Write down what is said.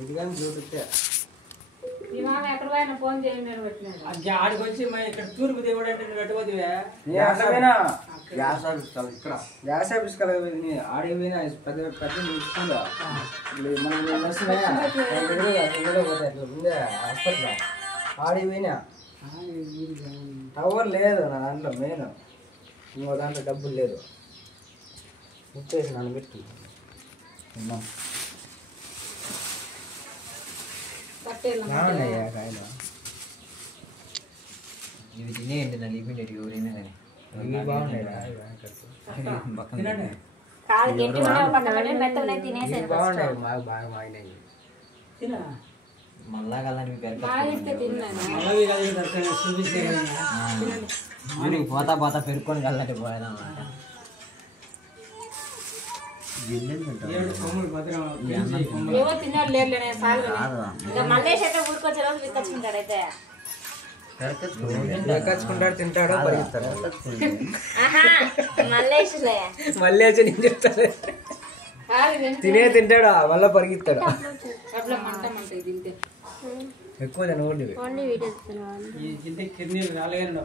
ఇది కానీ చూపిస్తే ఆడికి వచ్చి ఇక్కడ తూర్పు దేవుడు అంటే నువ్వు పెట్టుకోదివే గ్యాస్ ఆఫీస్ కలగపోయింది ఆడికి పోయినా పెద్ద పెద్ద చూసుకుందా మనం వస్తున్నాయా పోతాయి ముందే హాస్పిటల్ ఆడికి పోయినా టవర్ లేదు నా దాంట్లో మెయిన్ ఇంకో దాంట్లో డబ్బులు లేదు ముప్పేసి నన్ను పెట్టి బాగున్నాయా కాయలు ఇవి తినేయండి నా లిమిటెడ్ ఎవరైనా కానీ ఇవి బాగున్నాయి బాగున్నాయి మాకు బాగా మాగినాయి మళ్ళా కల్లా పోతా పోతా పెరుక్కొని కల్లంటే పోయేదా ఏవో తిన్నారు లేరులే మల్లేష్ అయితే ఊరుకొచ్చే రోజు విక్కచ్చుకుంటాడు అయితే ఎక్కచ్చుకుంటాడు తింటాడు పరిగెత్తాడు మల్లేష్ నేను చెప్తాడు తింటాడు మళ్ళీ పరిగెత్తాడు ఎక్కువ తినకూడదు కిడ్నీ రాలేను